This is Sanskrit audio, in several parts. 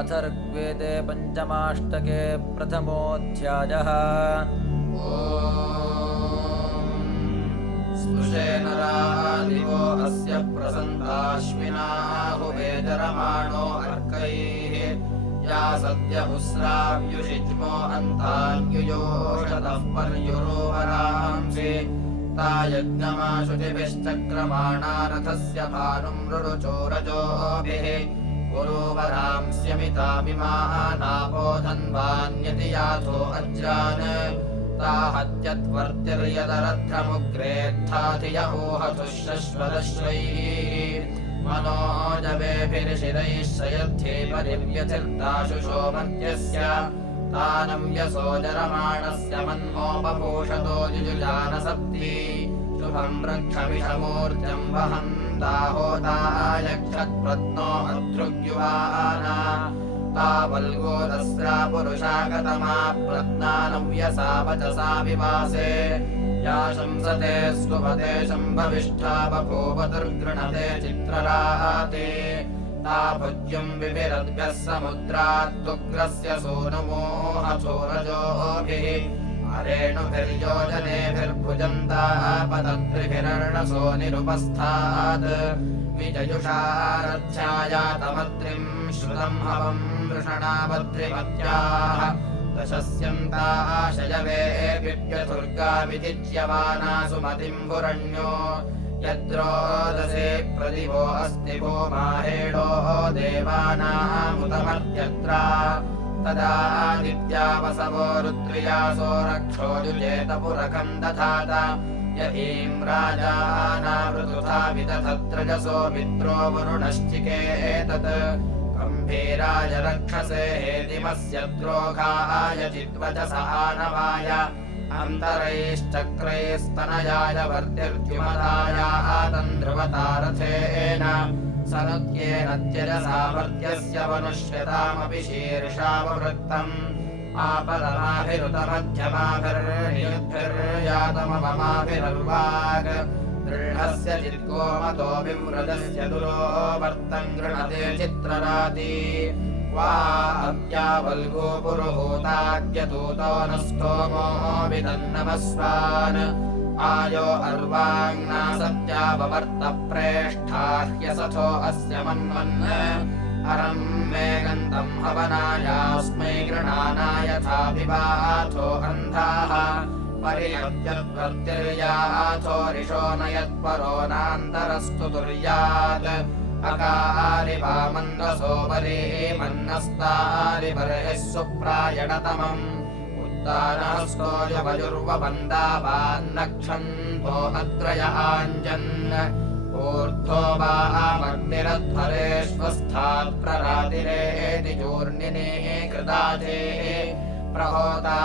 अथर्ववेदे पञ्चमाष्टके प्रथमोऽध्यायः। स्पृशे नरादिवो अस्य प्रसन्ताश्विनाहुवेदरमाणो अर्कैः या सद्यहुस्राव्युषिज्मो अन्तान्युयोषतः पर्युरोवरांसि ता यज्ञमाशुचिभिश्चक्रमाणा रथस्य भानुं मृडुचोरजोभिः पुरोवरांस्यमितामिमानापो धन्वान्यति याथो अज्रान् ताहत्यत्वर्तिर्यदरध्रमुग्रेत्थाधिय ऊहतुः शश्वदश्वैः मनोजवेभिर्शिरैः शयद्धे परिव्यथिर्दाशुषो मर्त्यस्य तानं यशोजरमाणस्य मन्मोपभूषतो युजुजानसप्ति शुभं रक्षमिषमूर्जं वहन्ताहोतायक्षत्प्रत्नो अध्रुग्युवाना तावल्गोदस्रा पुरुषागतमा प्रत्नानं यसा वचसा विवासे या शंसते स्तुवते शम्भविष्ठा बभूवतुर्गृणते चित्रराते ता भुज्यं विभिरद्भ्यः समुद्रात्तुग्रस्य सूनुमोहचोरजोभिः अरेणुभिर्योजनेभिर्भुजन्तापतद्रिभिरर्णसो निरुपस्थात् विजयुषारथ्यायातमत्रिं श्रुतं हवं वृषणावद्रिमत्याः दशस्यन्ताशयवेऽप्यथुर्गा विधिज्यमाना सुमतिं पुरण्यो यद्रोदसे प्रदिवो अस्ति भो माहेडो देवानामुतमर्त्यत्र तदादित्यावसवो रुद्रियासो रक्षो युजेतपुरखं दधात य ईं राजानावृतुथा विदधत्रजसो मित्रो वरुणश्चिकेतत् गम्भीराय रक्षसे हेतिमस्य द्रोघाय चिद्वचस आनवाय अन्तरैश्चक्रैस्तनयाय वर्तिर्द्युमदाय तन्ध्रुवतारथेन सनुत्येन त्यजसामर्थ्यस्य मनुष्यतामपि शीर्षाववृत्तम् आपलमाभिरुतमध्यमाभिर्नियुद्भिर्यातममाभिरर्वाग् दृढस्य चित्कोमतो विमृदस्य दुरोवर्तं गृणते चित्रराति वा अद्यावल्गो पुरुहूताद्यतूतो न स्तोमो विदन्नमस्वान् आयो अर्वाङ्ना सत्याववर्तप्रेष्ठाह्यसथो अस्य मन्वन् अरं मे गन्धं हवनायास्मै गृणानायथाभिवाथो अन्धाः परिहत्यत्वर्तिर्याथो रिषो न यत्परो नान्तरस्तु तुर्यात् अकारि वामन्दसो वरे मन्नस्तारिवर्हिः सुप्रायणतमम् उत्तानहस्तो यवजुर्ववन्दावान्नक्षन्तो अत्रय आञ्जन् ऊर्ध्वो वामग्निरध्वरेष्वस्थात् प्ररातिरेति चूर्णिने कृताजे प्रहोता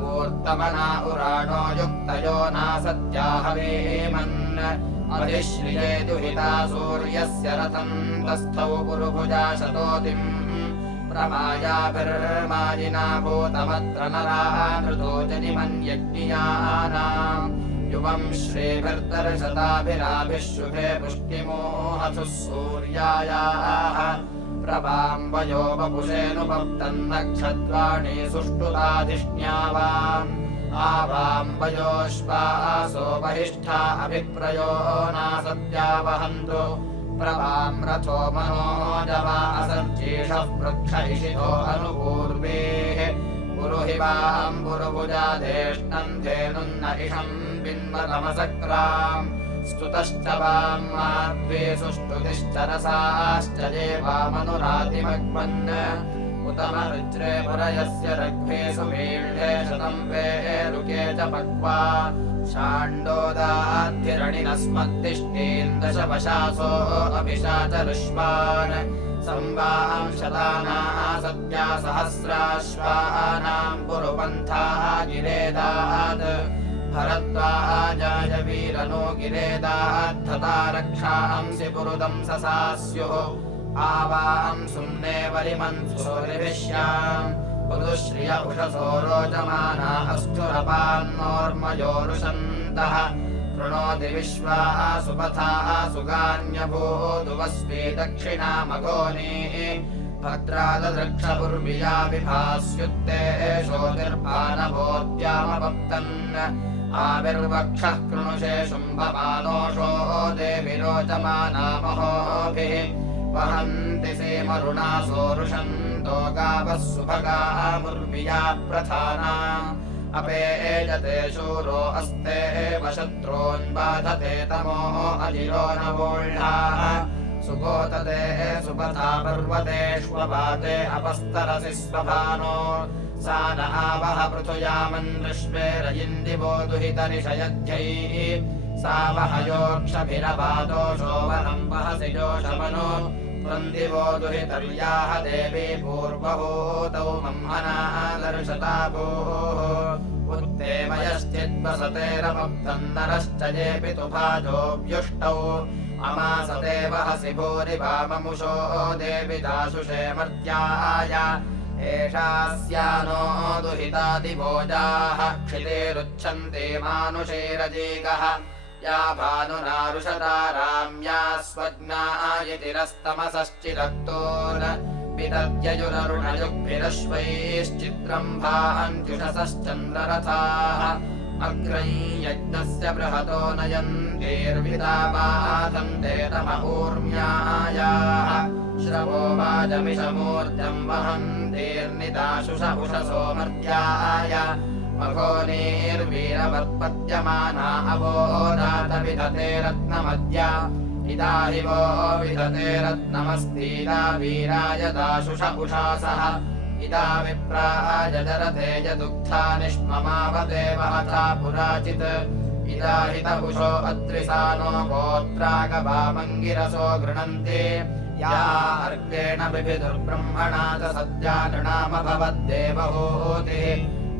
गोर्तमना उराणो युक्तयो नासत्याहवेमन् अधिश्रिये दुहिता सूर्यस्य रथं तस्थौ पुरुभुजा शतोतिम् प्रमायाभिर्मायिना भूतमत्र नरानृतो जनिमन्यज्ञियानाम् युवं श्रीभिर्दर्शताभिराभिः शुभे पुष्टिमोहथुः सूर्यायाः प्रभाम्बयो वपुषेऽनुपप्तन्नक्षद्वाणी सुष्ठुताधिष्ण्यावाम् आवाम्बयोश्वासो बहिष्ठा अभिप्रयो नासत्यावहन्तु प्रभां रथो मनोजवा असज्जीषः पृक्षैषितो अनुपूर्वेः पुरुहिवां पुरुभुजाधेष्णं धेनुन्न इषं बिन्वतमसक्राम् स्तुतश्च वां माध्वे सुष्टुतिश्च रसाश्च ये वामनुरातिमग्मन् उतमरुज्रे पुरयस्य रग्भे सुमीढे शतं वेरुके च पक्वा शाण्डोदाद्धिरणिनस्मद्दिष्टीन् दशवशासो अभिषाचरुष्वान् संवां शताना सत्या सहस्राश्वानां पुरुपन्था गिरेदात् भरद्वाजाय वीरनो गिरेदाद्धता रक्षांसि पुरुदं ससास्युः आवां सुम्ने वरिमन्सुरिभिष्याम् पुरुश्रिय उषसो रोचमाना अस्थुरपान्नोर्मयोरुषन्तः कृणोति विश्वा सुपथा सुगान्यभूतुवस्वी दक्षिणामघोनी भद्रादृक्षपुर्विया विभास्युत्ते शोतिर्भानवोद्यामपप्तन् आविर्वक्षः कृणुषे शुम्भमानोषो देवि रोचमानामहोभिः वहन्ति सीमरुणा सोरुषन्तो गावः सुभगामुर्विया प्रधाना अपेजते शूरो अस्ते वशत्रोन्बाधते तमो अजिरो न वोढ्याः सुकोतते सुपथा पर्वतेष्वपाते अपस्तरसि स्वभानो सा न आवह पृथुयामन्दृश्वेरयिन्दिवो दुहितरिषयध्यैः सा वहयोक्षभिरपादोषो वरम् वहसि जोषमनो त्वन्दिवो दुहितर्याः देवी पूर्वभूतौ मह्मनादर्शताभूः उत्ते वयश्चिद्वसतेरपप्तम् नरश्च येऽपि तुभाजो व्युष्टौ अमासते वहसि भूरि वाममुषो देवि दाशुषे मर्त्याय एषा स्यानो दुहितादिभोजाः क्षितेरुच्छन्ति मानुषीरजीगः या भानुनारुषताराम्या स्वज्ञायतिरस्तमसश्चिदक्तोन विदद्ययुररुणयुग्भिरश्वैश्चित्रम् भान्त्युषसश्चन्द्ररथाः अग्रै यज्ञस्य बृहतो नयन्तीर्विदाबाधन्ते तमऊर्म्यायाः श्रवो वाजमिषमूर्जम् वहन्तीर्निदाशुष उषसो मर्त्याय मघोनीर्वीरवत्पद्यमाना अवोदात विधते रत्नमद्या इदा हि वो विधते रत्नमस्तीदा वीराय दाशुष उषासः इदा विप्राय जरते यदुग्धा निष्ममावते वहता पुराचित् इदा हि तपुषो अत्रिसानो गोत्रागवामङ्गिरसो गृह्णन्ति या अर्गेण बिभिदुर्ब्रह्मणा च सद्या नृणामभवद्देवहूतिः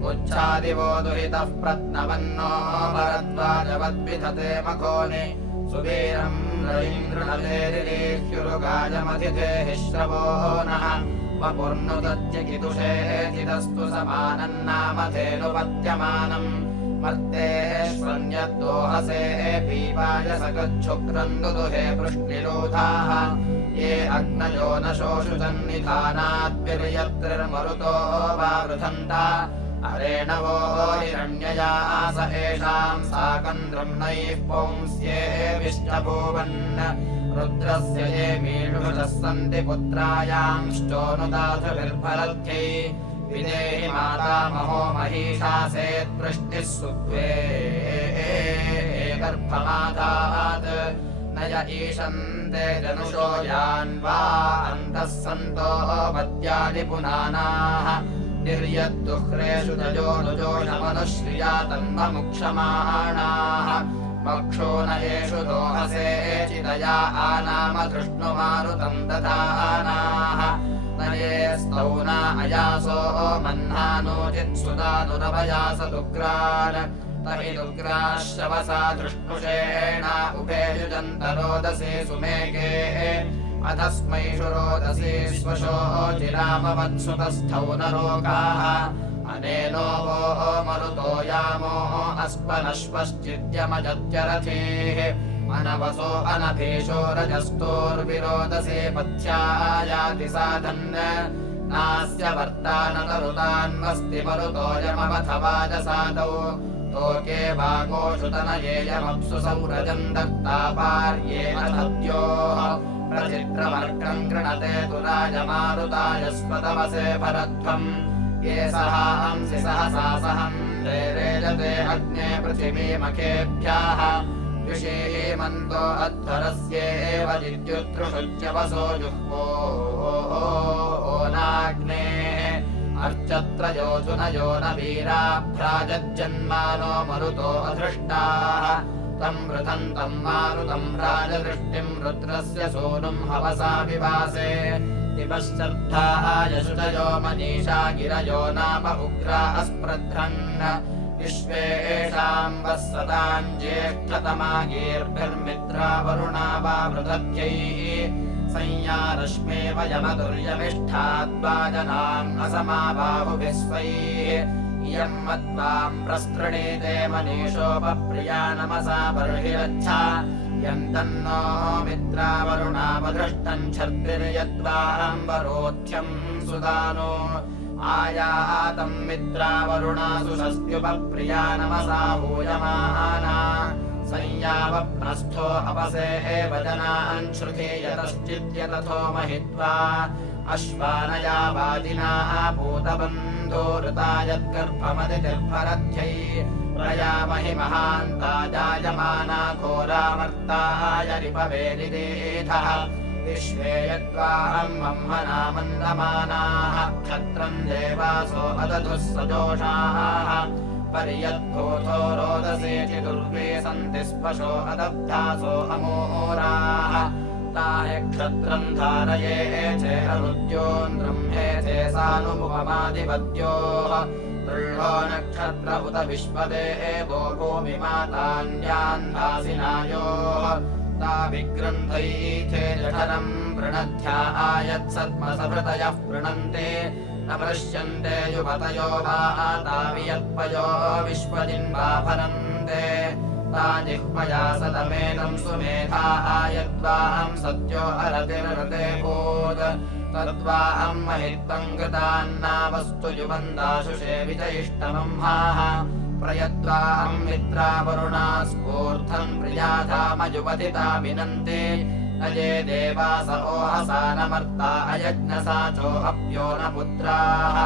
उच्छादिवो दुहितः प्रत्नवन्नो भरद्वाजवद्विधते मघोनि सुवीरम् रयिम् गृणते रिरीह्युरुगायमधिते श्रवो नः वपुर्नुदत्यकितुषे चिदस्तु समानन्नामधेनुपत्यमानम् मर्तेष्वन्यद्दोहसे पीपाय सकच्छुक्रन्दुदुहे पृष्णिरोधाः ये अग्नयो न शोषुचन्निधानाद्भिर्यत्रिर्मरुतो वा वृधन्ता अरेणवो हिरण्ययास एषाम् साकन्द्रम्णैः पुंस्येभिश्चभूवन् रुद्रस्य ये मीढुषः सन्ति पुत्रायांश्चोनुदाधुभिर्भरद्यै विदेहि मातामहो महिषासेत्पृष्टिः सुत्वे गर्भमादात् न य ईशन्ते जनुषो यान्वा अन्तः सन्तो वद्यानि पुनानाः निर्यद्दुह्रेषु तजोनुजोषमनुश्रिया तन्ममुक्षमाणाः मक्षो न येषु दोहसे चिदया आनाम धृष्णुमारुतम् दधानाः न ये स्तौना अयासो मह्नानोचित्सुदानुरवयासदुग्रान् तहि दुग्राश्रवसा धृष्णुषेण उभे युजन्तरोदसे सुमेके अधस्मैषु रोदसी स्वशोचिरामवत्सुतस्थौ नरोगाः अनेनो वो मरुतो यामो अस्पनश्वश्चिद्यमजत्यरथेः अनवसो अनभीषो रजस्तोर्विरोदसे पथ्यायाति साधन् नास्य वर्ता न तरुतान्वस्ति मरुतोऽयमवथवाजसादौ तोके वागोषु तनयेयमप्सु सौरजम् दत्तापार्ये अधद्योः प्रचित्रमर्कम् गृणते तु राजमारुताय स्वतमसे भरध्वम् ये सहांसि सहसा सहम् रेजते अग्ने पृथिवीमखेभ्यः युषीमन्तो अध्वरस्येव जिद्युत्रुषुच्यवसो जुह्वो नाग्नेः अर्चत्रयोधुनयो न वीराभ्राजज्जन्मानो मरुतो अधृष्टाः तम् वृथन्तम् मारुतम् राजदृष्टिम् रुद्रस्य सूनुम् हवसा विवासे दिवश्चर्धाः यशुजयो मनीषा गिरयो नाम उग्रा अस्प्रध्रन् विश्वेषाम् वत्सताम् ज्येष्ठतमा गीर्भिर्मित्रा वरुणा वा वृधत्यैः संया रश्मेव यमदुर्यमिष्ठाद्वाजनाम् असमाबाहुभिः स्वैः इयम् मत्वाम् प्रस्तृणीते मनीषोपप्रिया नमसा बर्हिरच्छा यन्तन्नो मित्रावरुणावदृष्टम् छर्तिर्यद्वाम्बरोध्यम् सुदानो आयातम् मित्रावरुणासु षष्ट्युपप्रिया नमसा हूयमाना संयावप्रस्थो अपसे वदनान् श्रुते यतश्चिद्यतथो महित्वा अश्वानया वादिना भूतबन्धो ऋता यद्गर्भमदितिर्भरथ्यै प्रयामहि महान्ता जायमाना घोरामर्ताय रिपवेदिदेधः विश्वे यद्वाहम् ब्रह्मणा मन्दमानाः क्षत्रम् देवासो अदधुः सजोषाः पर्यद्भूतो रोदसेति दुर्वे सन्ति स्पशो अदब्धासो अमोराः ताहे क्षत्रम् धारये चेहरुद्योन् ब्रह्मेथे सानुमुपमादिपद्योः दृढो नक्षत्र उत विश्वदेवो भूमिमातान्यान्धासिनायोः ता विग्रन्थैथे जठरम् प्रणध्या आयत्सद्मसभृतयः प्रणन्ते न पृश्यन्ते युवतयो वा तावियत्पयो विश्वजिन्वा भरन्ते ता जिह्वया सतमेदम् सुमेधा आयद्वाहम् सत्यो अरतिरते भूत् तद्वाहम् महित्वम् कृतान्नावस्तु युवन्दाशुषे विजयिष्टमंहाः प्रयद्वाहम् मित्रावरुणा स्फूर्धम् प्रियाधामयुपतिता विनन्ते अये देवास ओहसा नमर्ता अयज्ञसाचो अप्यो न पुत्राः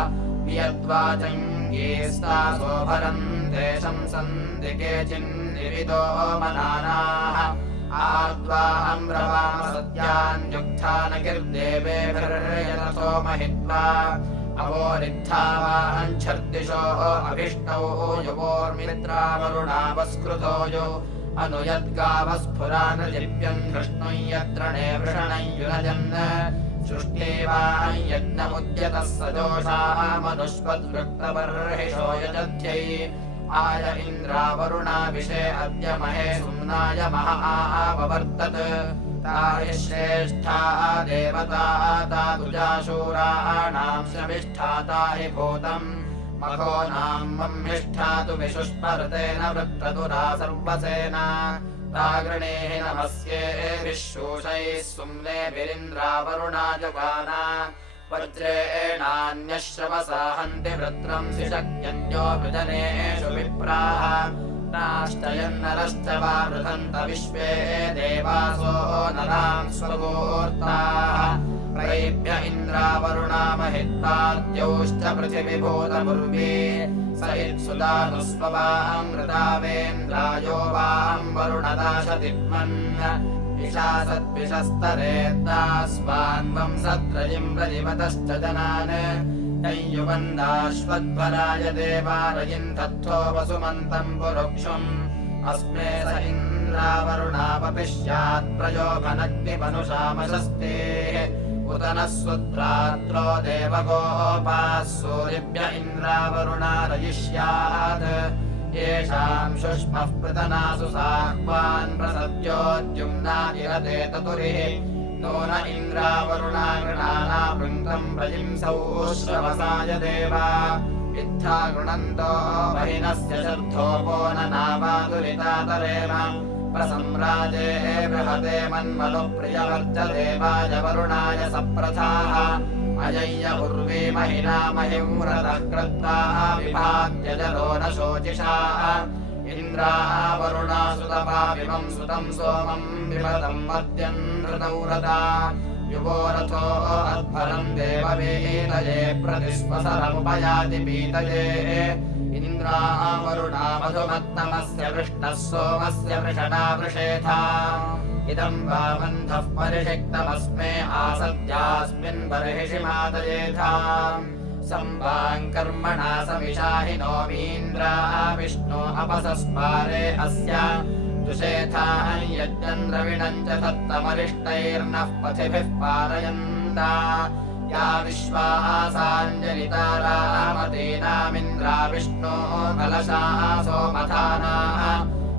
वियद्वाचङ्गीस्तासो भरन्ते शंसन्ति केचिन्निविदो मनानाः आद्वाहम् रवाम सत्यान्युक्थानकिर्देवेभिर्यतथो महित्वा अवोरिद्धा वाञ्छर्दिशो अभिष्टौ युवोर्मित्रावरुणावस्कृतो यो अनुयद्गावस्फुरानलिप्यम् कृष्णं यत्र ने वृषणं युनजन् सृष्टेवायज्ञमुद्यतः सजोषामनुष्वद्वृक्तबर्हिषो यजध्यै आय इन्द्रावरुणाभिषे अद्य महे सुम्नाय महाववर्तत ताहि श्रेष्ठा देवता तादुजाशूराणाम् शमिष्ठा ताहि भूतम् मखो नाम् मम्मिष्ठातु विशुष्मर्तेन वृत्रतुरा सर्वसेना तागृणेः नमस्ये विश्रूषैः सुम्नेभिरिन्द्रावरुणा जगाना वज्रेणान्यश्रवसा हन्ति वृत्रम् सिशक्यन्यो वृजनेषु विप्राः नाष्टयन्नरश्च वा वृथन्त विश्वे देवासो नराम् स्वगोर्ताः प्रैभ्य इन्द्रावरुणा महित्वाद्यौश्च पृथिविभूतमुर्वी स इत्सुदानुस्ववामृतावेन्द्रायो वाम् वरुणदाशतिग्मन् विशासद्विषस्तरेत्तास्मान् वंसत्रयिम् प्रतिपतश्च जनान् युवन्दाश्वद्भराय देवारयिन्धत्थो वसुमन्तम् पुरुक्षुम् अस्मे स इन्द्रावरुणापपिष्यात् प्रयोभनग्निमनुषामशस्तेः उत नः सुत्रात्रो देवगोपाः सूरिभ्य इन्द्रावरुणारयिष्यात् येषाम् शुष्मः पृतनासु साह्वान् प्रसद्योद्युम्ना इरते ततुरिः नून इन्द्रावरुणा गृणाना वृन्दम् प्रजिंसौ श्रवसाय देवा इत्था गृणन्तो बहिनस्य शर्धोपो न नावादुरितातरेम प्रसम्राजे बृहते मन्मनुप्रियवर्जदेवाय वरुणाय सप्रथाः अयय्य उर्वी महिना महिम्रतः कृत्वा विभात्य जलो न शोचिषा इन्द्रावरुणा सुतपाविमम् सुतम् सोमम् विपदम् मद्यम् ऋतौ रता युवोरथो अध्वरम् देववेदये प्रतिस्वसरमुपयाति पीतये इन्द्रावरुणा मधुमत्तमस्य वृष्णः सोमस्य वृषणा वृषेथा इदम् वामन्धः परिषिक्तमस्मे आसद्यास्मिन् बर्हिषि मादयेथाम् संवाम् कर्मणा समिषाहिनोमीन्द्रा विष्णो अपसस्पारे अस्य दुषेथाम् यज्ञम् द्रविणम् च तत्तमरिष्टैर्नः पथिभिः पारयन्ता या विश्वासाञ्जलितारामतीनामिन्द्रा विष्णो कलशासो मथानाः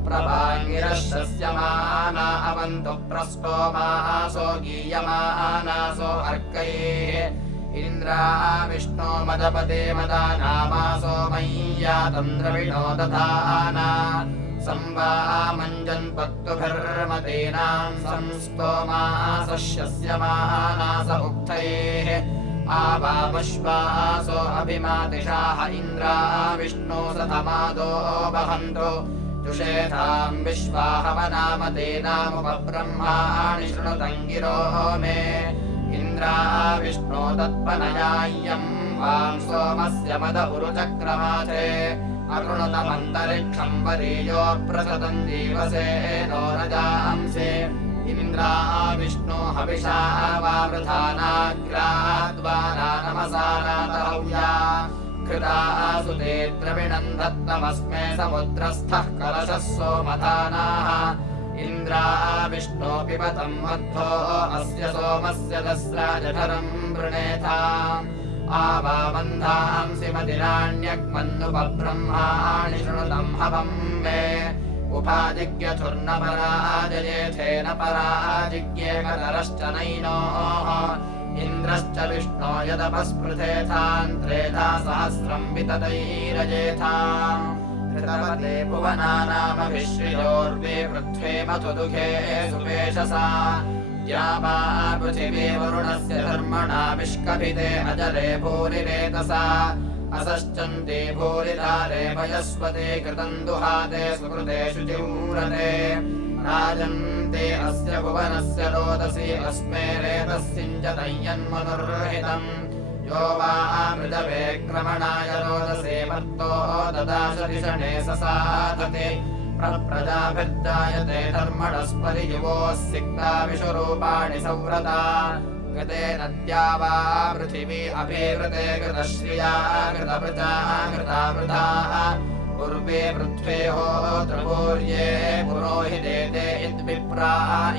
प्रभाङ्गिरश्यमाना अवन्तु प्रस्तोमासो गीयमानासो अर्कैः इन्द्रा विष्णो मदपते मदानामासो मय्यातम् द्रविणो दधाना संवामञ्जन्पक्तुभिर्मतीनाम् संस्तोमासस्य मानास उक्थैः आवामश्वासो अभिमातिषाः इन्द्रा विष्णो सतमादो वहन्तु जुषेथाम् विश्वाहवनामतेनामुपब्रह्माणि शृणुतङ्गिरो मे इन्द्रा विष्णो तत्पनयाय्यम् वां सोमस्य मद उरुचक्रमाथे अकृणुतमन्तरिक्षम् वरीयो प्रसदम् जीवसे नो रजांसि इन्द्रा विष्णो हविषा वावृधानाग्राद्वारा नमसानातहव्या कृता सुते द्रविणम् दत्तमस्मे समुद्रस्थः कलशः सोमधानाः इन्द्रा विष्णो पिबतम् मध्वो अस्य सोमस्य दस्राजठरम् वृणेथाम् आवामन्धांसि मतिराण्यग्मन्नुपब्रह्माणि शृणुतम् हवम् मे उपादिज्ञथुर्नपराजयेथेन पराजिज्ञेकनरश्च नैनोः इन्द्रश्च विष्णो यदपस्पृथेथान् त्रेधा सहस्रम् विततैरजेथाम् कृतवते भुवनानामभिश्रियोर्वे पृथ्वे मधुदुःखे सुपेशसा या वा पृथिवी वरुणस्य धर्मणा विष्कभिते अजरे भूरिरेतसा असश्चन्ते भूरिदारे वयस्वते कृतम् दुहाते सुकृते शुचिव्रते राजन्ते अस्य भुवनस्य रोदसी अस्मे रेतस्सिञ्चतय्यन्मनुर्हितम् यो वा मृदवे क्रमणाय रोदसे मत्तो ददाशरिषणे ससाधते प्रजाभिर्जायते धर्मणस्परियुवोः सिक्ता विषुरूपाणि संव्रता गते नद्या वा पृथिवी अभिवृते कृतश्रिया कृतवृता कृतावृताः पूर्वे पृथ्वेः त्रिपूर्ये पुरोहिते इद्विप्रा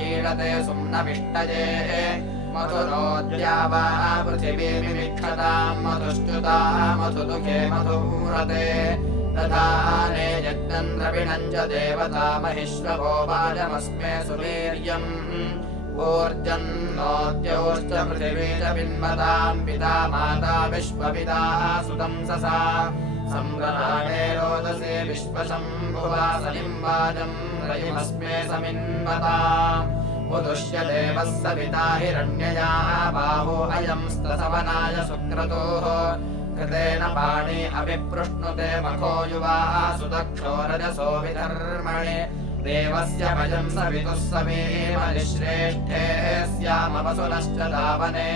ईळते सुम्नविष्टये मधुरोद्या वा पृथिवी विमिक्षताम् मधुश्च्युता मधुदुःखे मधुमूरते दधाने यज्ञम् द्रविणम् च देवता महिश्रवो वाजमस्मे सुवीर्यम् ऊर्जन्नोद्योश्च पृथिवी च पिन्वताम् पिता माता विश्वपिता सुतंससा सम्भ्रणाणे रोदसे विश्वशम्भुवासनिम् वाजम् रयिमस्मे समिन्वताम् उदुष्य देवः सविता हिरण्यया बाहो अयम् स्तसवनाय सुक्रतोः कृतेन पाणि अभिपृष्णुते मखो युवा सुदक्षो रजसो विधर्मणे देवस्य भजम् सवितुः समेव निःश्रेष्ठे स्यामवसुनश्च धावने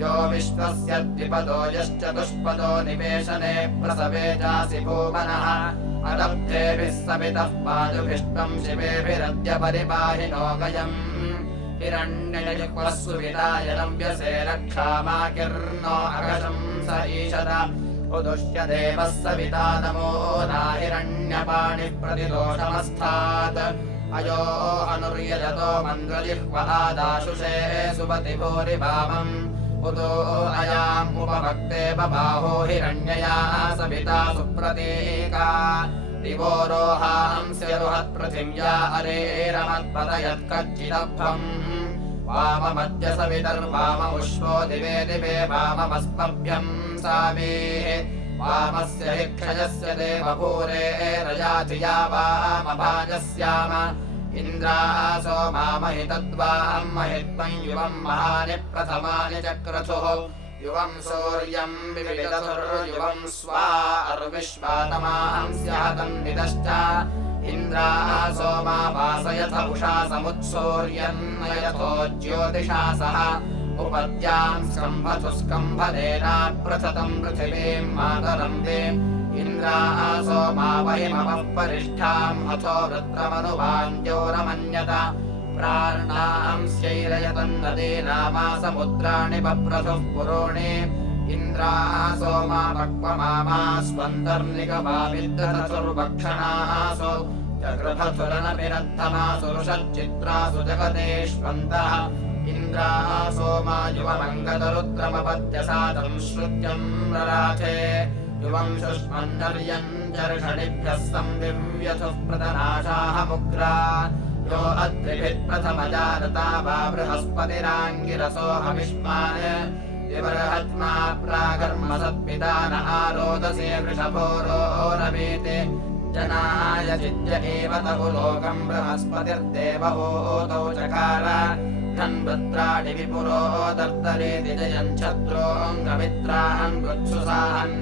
यो विश्वस्य द्विपदो यश्चतुष्पदो निवेशने प्रसवे चासि भूमनः अदब्धेभिः सवितः पादुभिष्टम् शिवेभिरद्य परिपाहिनो गयम् हिरण्यजिह्वः सुविदाय नव्यसे रक्षामाकिर्नो अकशम् स ईशद उदुष्य देवः सविता नमो नाहिरण्यपाणिः प्रतिदोषमस्थात् अयो अनुर्यजतो मन्द्रजिह्वादाशुषे सुपति भूरिभावम् उदो अयाम् उपभक्ते बबाहो हिरण्यया सविता सुप्रतीका दिवोरोहांस्य रुहत्पृथिव्या अरेरमत्पतयत्कच्चिदभ्वम् वाममद्य सवितर्वाममुष्वो दिवे दिवे वाममस्मभ्यम् सावेः वामस्य हि क्षयस्य देवभूरे रजाधिया वामभाजस्याम इन्द्रासो मामहि तद्वाम् महित्वम् युवम् महानि प्रथमानि चक्रथुः युवम् सूर्यम् विविदथुर्युवम् स्वा अर्विश्वातमांस्यातम् निदश्च इन्द्रासो मा वासयथ उषा समुत्सूर्यम् यथो ज्योतिषा सह उपद्याम् स्कम्भतु स्कम्भनेनाप्रथतम् पृथिवीम् मातरम् देम् इन्द्रासो मा वहिमवः परिष्ठाम् अथो वृत्रमनुवाञ्जोरमन्यत प्राणांस्यैरयतम् नदीनामा समुद्राणि बप्रथुः पुरोणे इन्द्रासो मा पक्वमामा स्वन्तर्निगमा विद्रथुर्भक्षणासु जगृभथुरनपिरद्धमासु ऋषच्चित्रासु जगदेष्वन्तः इन्द्रासो मा युवमङ्गदरुद्रमपद्यसातम् श्रुत्यम् रराथे युवम् शुष्मन्नर्यम् चर्षणिभ्यः संविव्यथुः प्रतनाशाः मुग्रा यो अद्रिभिः प्रथमजानता वा बृहस्पतिराङ्गिरसो हविष्मान् विबर्हत्मा प्रागर्म सत्पिता न आरोदसे वृषभोरोरवीते जनाय चिद्य एव तव लोकम् बृहस्पतिर्देवहूतौ चकार धन्वत्राणि विपुरो दर्दरेति जयन् शत्रोऽङ्गमित्रान् वृत्सुसाहन्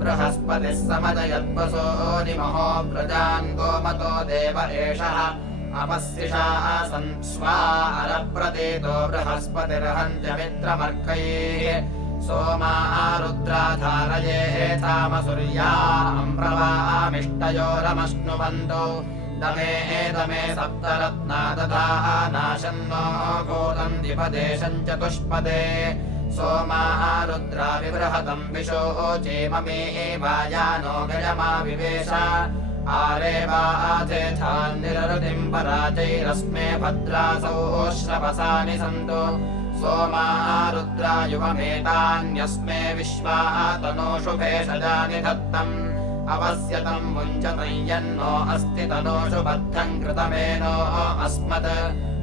बृहस्पतिः समजयद्वसो निमहो प्रजान् गोमतो देव एषः अपस्यशासन् स्वा अरप्रतीतो बृहस्पतिर्हन्त्यमित्रमर्कैः सोमा रुद्राधारयेथामसूर्या अम्प्रवामिष्टयोरमश्नुवन्तो दमे दमे सप्तरत्ना दधानाशन्नो भूतम् द्विपदेशम् चतुष्पदे सोमा रुद्रा विबृहतम् विशोचेममे वायानो गयमा विवेश आरेवाथेथान्निरृतिम् पराजैरस्मे भद्रासौ श्रवसानि सन्तु सोमा रुद्रा युवमेतान्यस्मे विश्वा तनोषु भेषजानि धत्तम् अवस्यतम् मुञ्चतम् यन्नो अस्ति तनोषु बद्धम् कृतमेनो अस्मत्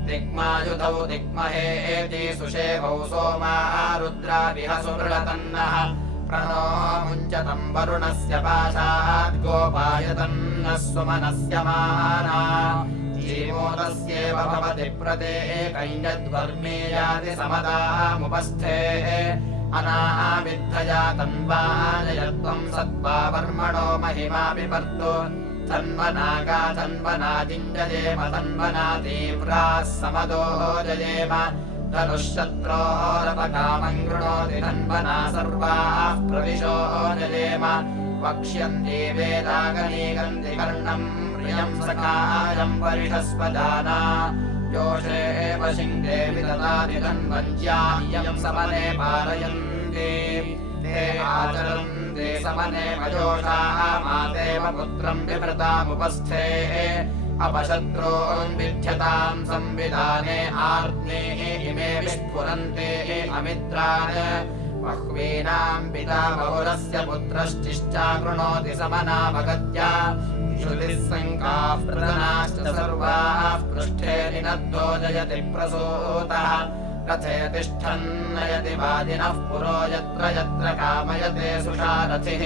दिग्मायुधौ दिग्महेति सुषेवौ सोमा रुद्रा विहसुमृळतन्नः प्रणो मुञ्चतम् वरुणस्य पाशात् गोपायतन्नः सुमनस्य माना जीमोदस्येव भवति प्रत्येकैयद्वर्मेयादि समदामुपस्थे अनाविद्धया तन्वाजयत्वम् सत्त्वा वर्मणो महिमा विपर्तु तन्वनागा तन्वनाजिञ्जयेम तन्वना तीव्राः समदो जयेम धनुःशत्रोरपकामम् गृणोति तन्वना सर्वाः प्रविशो जयेम वक्ष्यन्ति वेदागनीगन्ति कर्णम् प्रियम् सखायम् परिषस्वजाना योषेव शिङ्गे विददाति तन्वज्या इयम् समने पारयन्ति ते आचरन्ति समने मयोषाः मातेव पुत्रम् विभृतामुपस्थे अपशत्रून् विध्यताम् संविधाने आर्द्ने इमे विस्फुरन्ते अमित्रान् बह्वीनाम् पिता बहुरस्य पुत्रश्चिश्चा कृणोति समनामगत्या श्रुतिः सङ्काः प्रदनाश्च सर्वाः पृष्ठे निनद्धो जयति प्रसूतः रथे तिष्ठन् नयति वादिनः पुरो यत्र यत्र कामयते सुषारथिः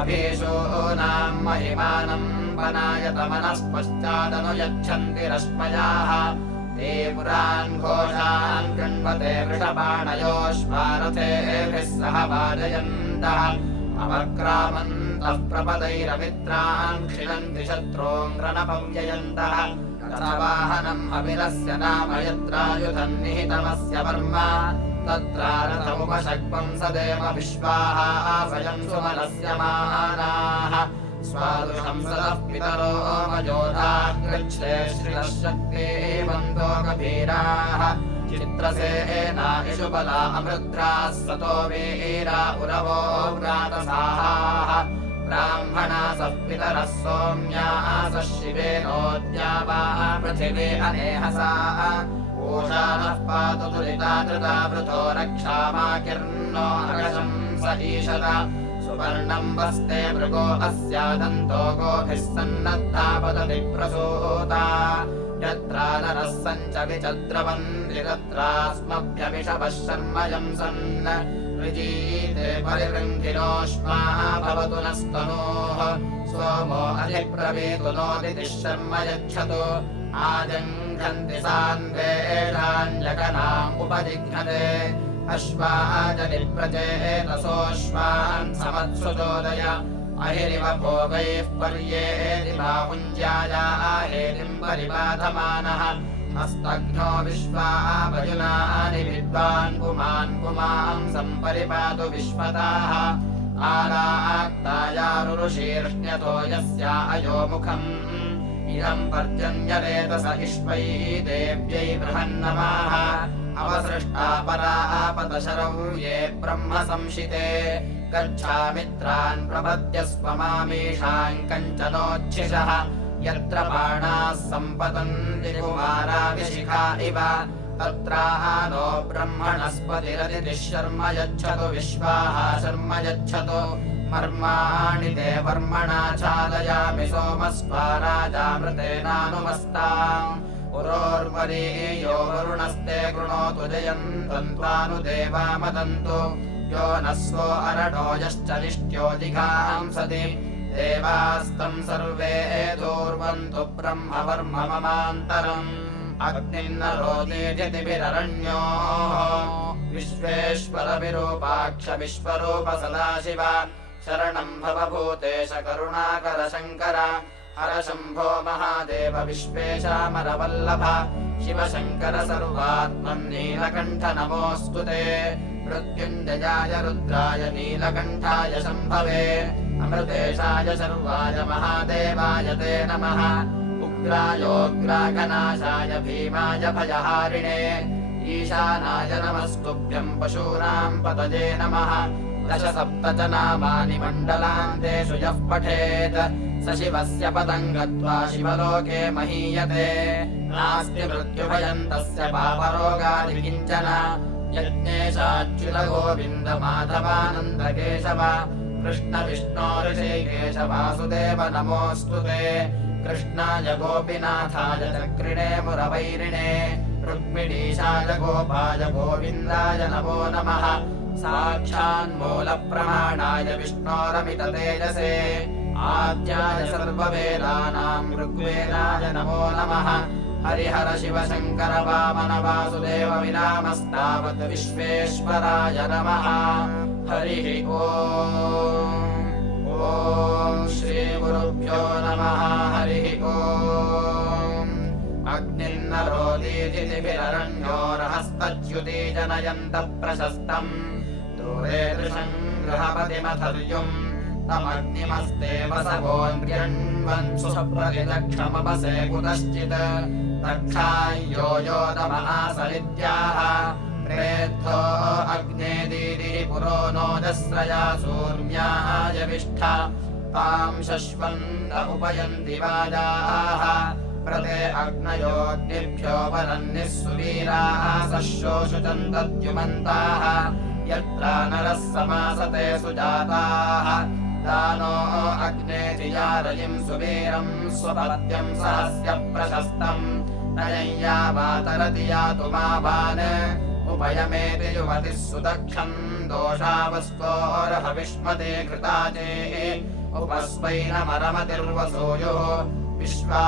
अभीषूनाम् महिमानम् वनायतमनःपश्चादनु यच्छन्ति रश्मयाः ते पुरान् घोषान् कृण्वते वृषभाणयोश्वारथेभिः सह वाजयन्तः अवक्रामन्तः प्रपदैरमित्रान् क्षिणन्ति शत्रूङ्ग्रणपव्ययन्तः रथवाहनम् हविरस्य नाम यत्रायुधम् निहितमस्य वर्म तत्रारथमुपशक्वम् सदेव विश्वाः स्वयम् सुमनस्य मानाः स्वादुषम् सदः पितरो मयोधाग्रच्छे श्रियः शक्तिवन्तो गभीराः चित्रसेना इषुबला अमृद्राः सतो वीरा उरवो व्रातसाः ब्राह्मणासः पितरः सोम्याः शिवेनोद्या वा पृथिवी अनेहसा ओषानः पातु तुलिता धृता वृथो रक्षामाकिर्नो अकशम् स ईशत सुवर्णम् वस्ते मृगो अस्यादन्तो गोभिः सन्नद्धा पतति प्रसूता यत्रा नरः सञ्च विचद्रवन्ति तत्रास्मभ्यमिषवः शर्मयम् सन् ऋजीते परिवृङ्गिनोष्मा भवतु नस्तनोः सोमो अधिप्रवीतु नोदितिः शर्म यच्छतु आजङ्घन्ति सान्वेषाञ्जगनाम् उपजिघ्नते अश्वाजनिप्रचेतसोऽश्वान् समत्सुचोदय अहिरिव भोगैः पर्येति बाहुञ्ज्याया हेतिम् परिबाधमानः हस्तघ्नो विश्वावयुनानि विद्वान् पुमान् पुमाम् सम्परिपातु विश्वताः आलाक्तायारुषीर्ष्ण्यतो यस्या अयोमुखम् इदम् पर्जन्यरेतस इष्वै देव्यै बृहन्नमाः अवसृष्टा परापतशरौ ये ब्रह्म संशिते गच्छामित्रान् प्रपद्यस्व मामीषाम् कञ्चनोच्छिषः यत्र बाणाः सम्पतन्ति कुमाराविशिखा इव तत्रानो ब्रह्मणस्पतिरदितिः शर्म यच्छतु विश्वाः शर्म यच्छतु मर्माणि ते वर्मणा चालयामि सोमस्त्वा राजामृतेनानुमस्ताम् पुरोर्वरीयो वरुणस्ते कृणोतु जयन्तन्त्वानुदेवा मदन्तु यो नः स्वो अरणो यश्च निष्ट्यो जिघांसति देवास्तं सर्वे दूर्वन्तु ब्रह्मवर्म ममान्तरम् अग्निन्न रोदीधितिभिररण्योः विश्वेश्वर विरूपाक्ष विश्वरूप सदाशिव शरणं भवभूतेश करुणाकर शङ्कर हर शम्भो महादेव विश्वेशामरवल्लभ शिव शङ्कर सर्वात्मन् नीलकण्ठ नमोऽस्तु ते मृत्युञ्जयाय रुद्राय नीलकण्ठाय शम्भवे अमृतेशाय सर्वाय महादेवाय ते नमः उग्रायोग्रागनाशाय भीमाय भयहारिणे ईशानाय नमस्तुभ्यं पशूनां पतये नमः दश सप्त च नामानि मण्डलान्तेषु यः पठेत् स शिवस्य पदं गत्वा शिवलोके महीयते नास्ति मृत्युभयं तस्य पापरोगादि किञ्चन यज्ञेशाच्युत गोविन्द माधवानन्द केशव कृष्ण विष्णो ऋषिकेश वासुदेव नमोऽस्तु ते कृष्णाय गोपीनाथाय चक्रिणे मुरवैरिणे रुक्मिणीशाय गोपाय गोविन्दाय नमो नमः साक्षान्मूलप्रमाणाय विष्णोरमित तेजसे आद्याय सर्ववेदानां ऋग्वेदाय नमो नमः हरिहर शिव शङ्कर वामन वासुदेव विरामस्तावत् विश्वेश्वराय नमः हरिः ॐ श्रीगुरुभ्यो नमः हरिः ॐ अग्निन्न रोदीधितिभिररण्यो रहस्तच्युती जनयन्त प्रशस्तम् दूरे दृशं गृहपतिमथर्युम् तमग्निमस्ते वसवोऽन्यन्वन् सुप्रतिदक्षमपसे कुतश्चित् दक्षायो योदमहासरित्याः प्रेद्धो अग्ने दीदिः पुरो नोदस्रया सूर्याय विष्ठ तां शश्वन्त उपयन्ति वाजाः प्रते अग्नयोऽग्निभ्यो वरन्निः सुवीराः सशोषुचन्तद्युमन्ताः यत्र नरः समासते सुजाताः दानो अग्ने धियारयिं सुवीरं स्वपत्यं सहस्य प्रशस्तम् नय्या वातरति यातु मावान् उपयमेति युवतिः सुदक्षम् दोषावस्कोरहविष्मते कृताजे उपस्वैनमरमतिर्वसूयुः विश्वा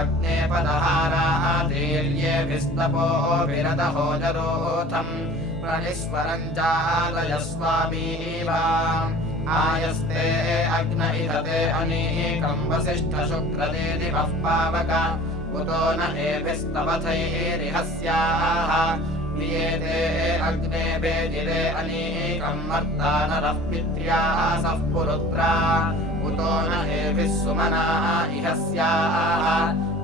अग्ने पदहाराः धीर्येभिस्तपो विरदहो जरोथम् प्रणिस्वरं चालयस्वामीवा आयस्ते अग्न इहते अनीकं वसिष्ठ शुक्रदे दिवः पावक उतो न एभिस्तवथैरिहस्याः वियेते अग्ने वेदिरे अनीकं मर्ता नरः पित्र्यासः पुरुत्रा उतो न एभिः सुमनाः इहस्याः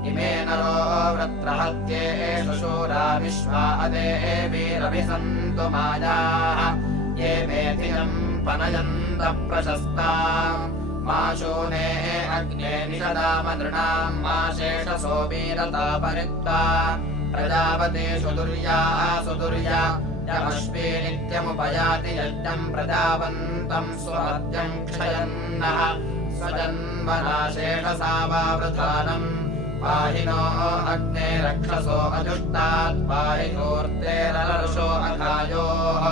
इमे नरो वृत्रहत्येषु शूरा विश्वा अदेवीरभिसन्तु मायाः ये मेधिनं पनयन्त प्रशस्ताम् मा शूने अग्ने निषदामनृणां मा शेषसो वीरता परित्वा प्रजापतेषु दुर्या सुदुर्या यमश्वी नित्यमुपयाति यज्ञं प्रजावन्तं स्वमद्यं क्षयन्नः स्वजन्मना शेषसा वावृधानम् पाहि नो अग्ने रक्षसो अजुष्टात् पाहि धूर्तेरलर्षो अघायोः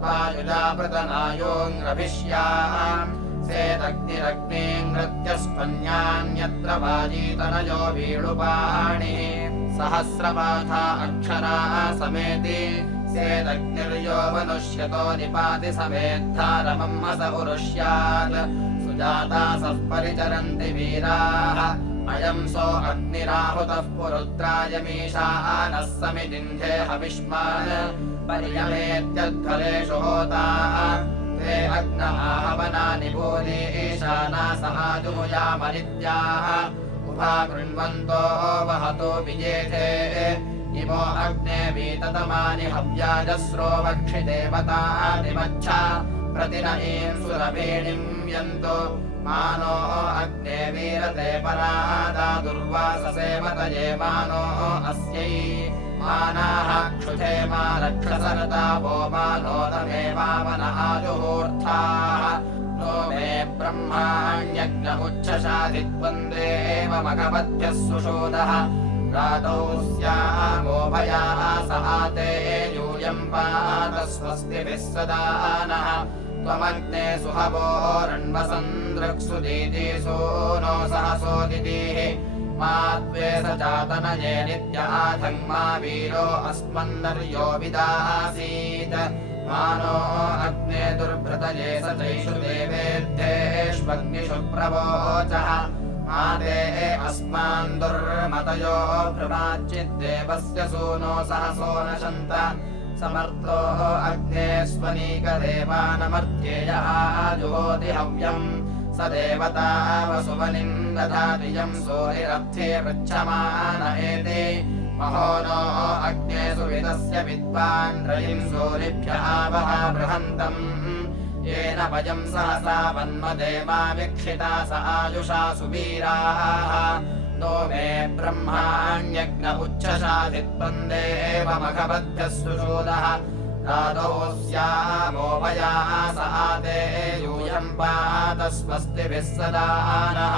त्वायुजापृतनायोऽङ्ग्रभिष्याम् सेदग्निरग्नेऽङ्गृत्यस्त्वन्यान्यत्र वाजीतनयो वीळुपाणिः सहस्रपाथा अक्षराः समेति सेदग्निर्यो मनुष्यतो निपाति समेद्धारमम्मस उरुष्यात् सुजातासः परिचरन्ति वीराः अयं सो अग्निराहुतः पुरुत्रायमीशानः समितिन्धे हविष्मान् पर्यमेत्यध्वरेषु होताः ते अग्न आहवनानि भूरि ईशानास आजुयामनित्याः उभा कृण्वन्तो वहतो विजेथे इमो अग्ने वीततमानि हव्याजस्रो वक्षि देवतादिमच्छा प्रतिनयीं सुरभीणिं यन्तु मानो अग्ने वीरते परादा दुर्वाससे मतये मानो अस्यै मानाः क्षुधे मा रक्षसरतापो मानो नमे वामन आजुहूर्थाः नो मे ब्रह्माण्यज्ञ उच्छशादित्वन्देव मघवद्भ्यः सुषोदः रातौ स्यामोभयाः सहाते यूयं पात स्वस्तिभिः सदा नः त्वमग्ने सुहवोरण्वसन्द्रक्सुदीति सूनो सहसोदितिः मा त्वे स चातनये नित्याधङ्मा वीरो अस्मन्नर्यो विदासीत् मानो अग्ने दुर्भृतये स चैषु देवेद्धेष्वग्निषु प्रवोचः माते अस्मान् दुर्मतयो भ्रमाच्चिद्देवस्य सूनो सहसो नशन्त समर्थो अग्ने स्वनीकदेवानमर्त्येयः जुहोति हव्यम् स देवता वसुवनिम् दधाति यम् सूरिरर्थे पृच्छमान एते महो नो अग्ने सुविदस्य विद्वान् रयिम् सूरिभ्यः वः बृहन्तम् येन वयम् सहसा वन्मदेवा वीक्षिता स आयुषा सुवीराः नो मे ब्रह्माण्यग्न उच्छशाधित्वम् देवमघवद्भ्यः सुषूदः राधो स्यामोपया स आते यूयम् पात स्वस्तिभिः सदा नः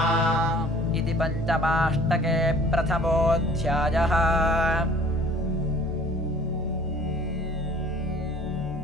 इति पञ्चमाष्टके प्रथमोऽध्यायः।